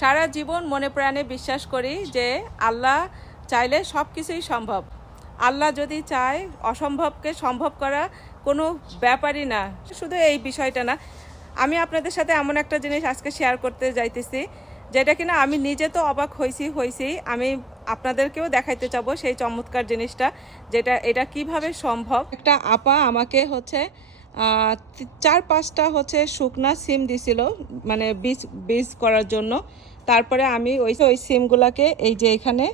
সারা জীবন মনে প্রাণে বিশ্বাস করি যে আল্লাহ চাইলে সব কিছুই সম্ভব। আল্লাহ যদি চায় অসম্ভবকে সম্ভব করা কোনো ব্যাপারই না। শুধু এই বিষয়টা না, আমি আপনাদের সাথে এমন একটা জিনিস আজকে শেয়ার করতে যাইতেছি যেটা কিনা আমি নিজে তো অবাক হয়েছি, আমি আপনাদেরকেও দেখাইতে চাবো সেই চমৎকার জিনিসটা, এটা কিভাবে সম্ভব। একটা আপা আমাকে হচ্ছে 4-5টা হচ্ছে শুকনা সিম দিছিল, মানে বীজ করার জন্য। তারপরে আমি ওই সিমগুলাকে এই যে এখানে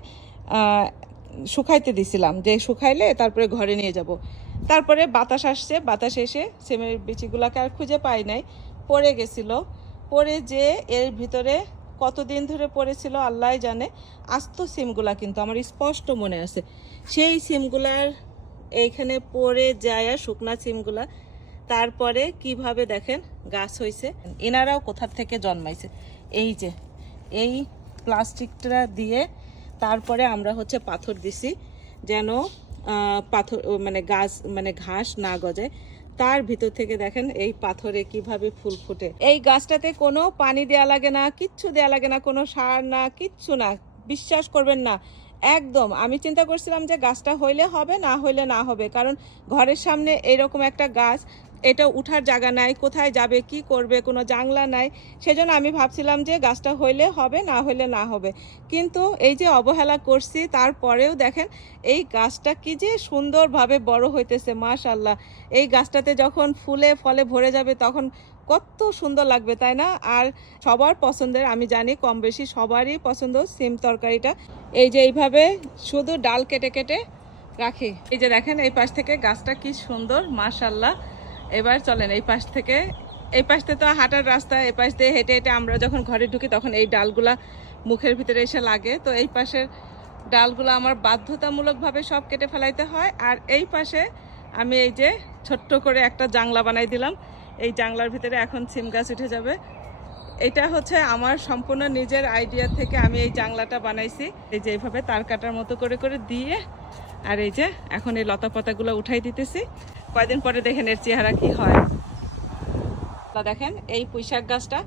শুকাইতে দিছিলাম, যে শুকাইলে তারপরে ঘরে নিয়ে যাব। তারপরে বাতাস আসছে, বাতাস এসে সিমের বিচিগুলাকে আর খুঁজে পাই নাই, পড়ে গেছিল। পড়ে যে এর ভিতরে কতদিন ধরে পড়েছিল আল্লাহ জানে। আস্ত সিমগুলা কিন্তু আমার স্পষ্ট মনে আছে। সেই সিমগুলার এইখানে পড়ে যায় শুকনা সিমগুলা, তারপরে কিভাবে দেখেন গাছ হয়েছে। এনারাও কোথা থেকে জন্মাইছে, এই যে এই প্লাস্টিকটা দিয়ে তারপরে আমরা হচ্ছে পাথর দিছি যেন পাথর মানে গাছ মানে ঘাস না গজায়। তার ভিতর থেকে দেখেন এই পাথরে কিভাবে ফুল ফুটে। এই গাছটাতে কোনো পানি দেয়া লাগে না, কিচ্ছু দেয়া লাগে না, কোনো সার না, কিচ্ছু না। বিশ্বাস করবেন না, একদম আমি চিন্তা করছিলাম যে গাছটা হইলে হবে, না হইলে না হবে, কারণ ঘরের সামনে এরকম একটা গাছ, এটা উঠার জায়গা নাই, কোথায় যাবে কি করবে, কোনো জানলা নাই। সেজন্য আমি ভাবছিলাম যে গাছটা হইলে হবে, না হইলে না হবে। কিন্তু এই যে অবহেলা করছি, তারপরেও দেখেন এই গাছটা কি যে সুন্দরভাবে বড় হইতেছে, মাশাআল্লাহ। এই গাছটাতে যখন ফুলে ফলে ভরে যাবে তখন কত সুন্দর লাগবে, তাই না? আর সবার পছন্দের, আমি জানি কম বেশি সবারই পছন্দ সিম তরকারিটা। এই যে এইভাবে শুধু ডাল কেটে কেটে রাখি। এই যে দেখেন এই পাশ থেকে গাছটা কি সুন্দর, মাশাআল্লাহ। এবার চলেন এই পাশ থেকে, এই পাশ থেকে তো হাঁটার রাস্তা, এই পাশ দিয়ে হেঁটে হেঁটে আমরা যখন ঘরে ঢুকি তখন এই ডালগুলা মুখের ভিতরে এসে লাগে। তো এই পাশের ডালগুলো আমার বাধ্যতামূলকভাবে সব কেটে ফেলাইতে হয়। আর এই পাশে আমি এই যে ছোট্ট করে একটা জাংলা বানাই দিলাম, এই জাংলার ভিতরে এখন সিম গাছ উঠে যাবে। এটা হচ্ছে আমার সম্পূর্ণ নিজের আইডিয়া থেকে আমি এই জাংলাটা বানাইছি। এই যে এইভাবে তার কাটার মতো করে করে দিয়ে, আর এই যে এখন এই লতা পাতাগুলো উঠাই দিতেছি। কয়দিন পরে দেখেন এর চেহারা কি হয়। দেখেন এই পুঁইশাক গাছটা,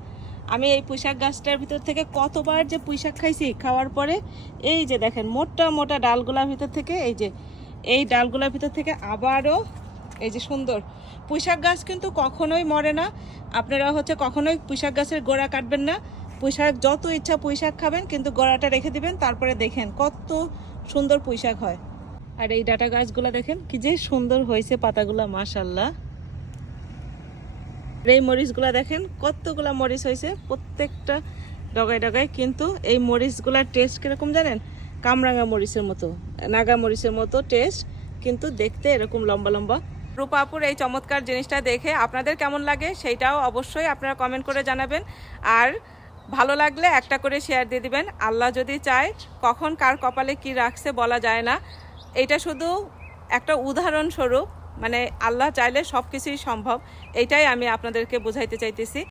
আমি এই পুঁইশাক গাছটার ভিতর থেকে কতবার যে পুঁইশাক খাইছি, খাওয়ার পরে এই যে দেখেন মোটা মোটা ডালগুলার ভিতর থেকে, এই যে এই ডালগুলার ভিতর থেকে আবারও এই যে সুন্দর পুঁইশাক গাছ কিন্তু কখনোই মরে না। আপনারা হচ্ছে কখনোই পুঁইশাক গাছের গোড়া কাটবেন না। পুঁইশাক যত ইচ্ছা পুঁইশাক খাবেন, কিন্তু গোড়াটা রেখে দিবেন, তারপরে দেখেন কত সুন্দর পুঁইশাক হয়। আর এই ডাটা গাছগুলা দেখেন কি যে সুন্দর হয়েছে পাতাগুলা, মাশাআল্লাহ। এই মরিচগুলা দেখেন কতগুলা মরিচ হয়েছে, প্রত্যেকটা ডগায় ডগায়। কিন্তু এই মরিচগুলার টেস্ট কিরকম জানেন? কামরাঙা মরিচের মতো, নাগা মরিচের মতো টেস্ট, কিন্তু দেখতে এরকম লম্বা লম্বা। রূপা আপুর এই চমৎকার জিনিসটা দেখে আপনাদের কেমন লাগে সেইটাও অবশ্যই আপনারা কমেন্ট করে জানাবেন। আর ভালো লাগলে একটা করে শেয়ার দিয়ে দিবেন। আল্লাহ যদি চায়, কখন কার কপালে কি রাখছে বলা যায় না। এটা শুধু একটা উদাহরণস্বরূপ, মানে আল্লাহ চাইলে সব কিছুই সম্ভব, এইটাই আমি আপনাদেরকে বোঝাইতে চাইতেছি।